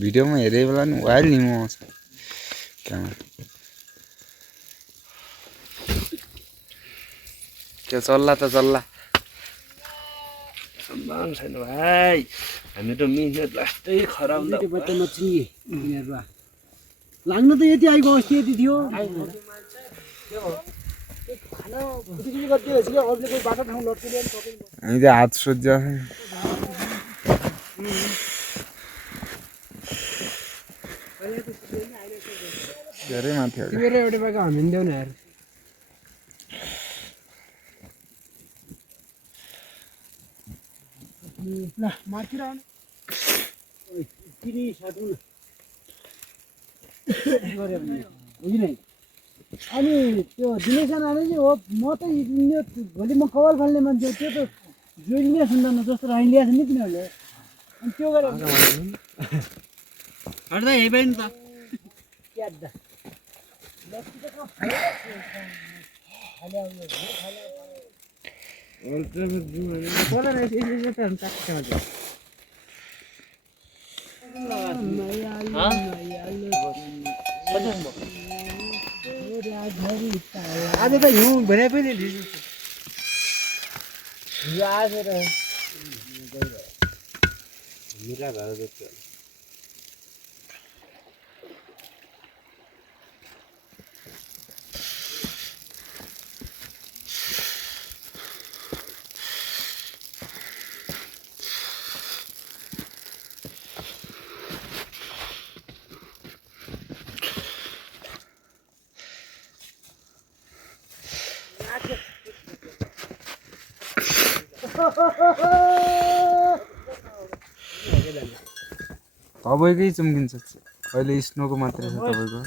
भिडियोमा हेरे बेला नि वाइल्ड लिमो आउँछ क्यामेरा के चल्ला त चल्ला सम्मान छैन भाइ हामी त मिहिनेत लास्टै खराब त बच्चा मच्छी लाग्न त यति आइको अस्ति यति थियो हामी त हात सोध्या धेरै माथि तिमीहरू एउटा बाटो हामी नि देऊ न यार ल माथि आउनु तिनी साटौँ न अनि त्यो दिनेश नानी चाहिँ हो म त भोलि म कपाल फाल्ने मान्छे त्यो त जोइलिया सुन्दैन जस्तो राइलिया छ नि तिनीहरूले अनि त्यो गरेर हट्दा यही भयो नि त क्याद्दा आज त हिउँ भने पनि हिजो आज र मिरा घर जस्तो तपाईँकै चम्किन्छ अहिले स्नोको मात्रै छ तपाईँको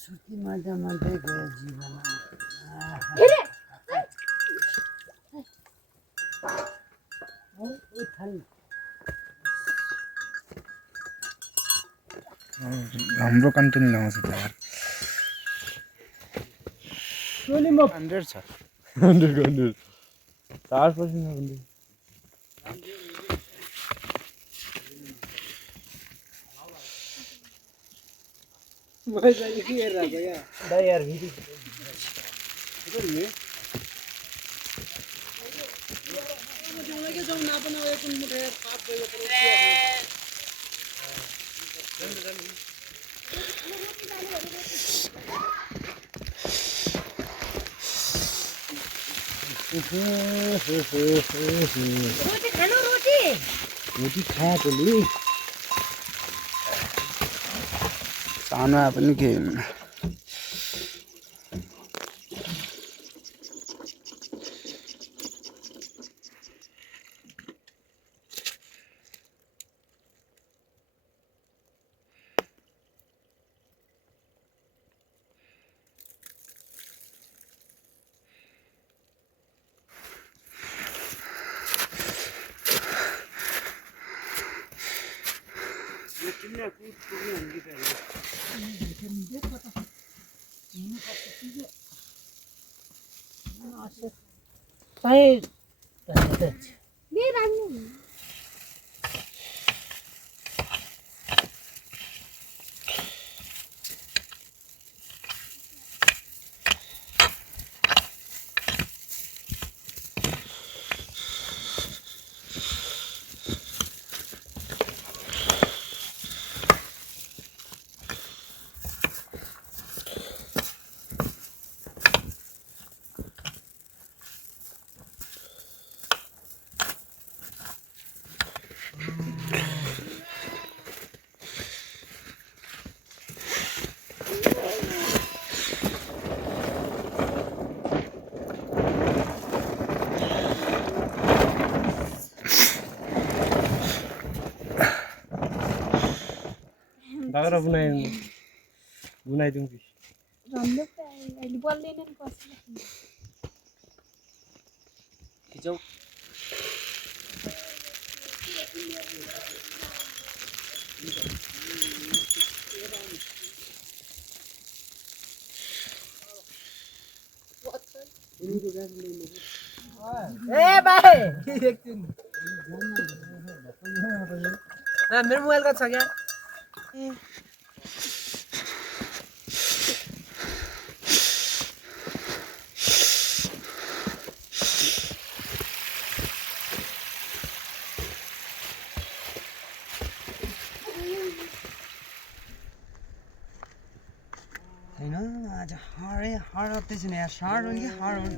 सुती माल्दा माल्दै गयो जीवन हाम्रो कन्टेन्ट ल्याउँछ त यार 100 छ 100 4% भन्दै मैले चाहिँ के हेरिरहेको या दाइ यार भिडियो रोटी खानु रोटी खा तैँले सानो आए पनि केही हुन्न दाउरा बनाइदिउँ कि अहिले बोल्दैन नि कसले खिचौ ए भाइ एकछिन मेरो मोबाइल कति छ क्या हैन आज हाडै हाड अत्तै छैन यार साड हो कि हाड हो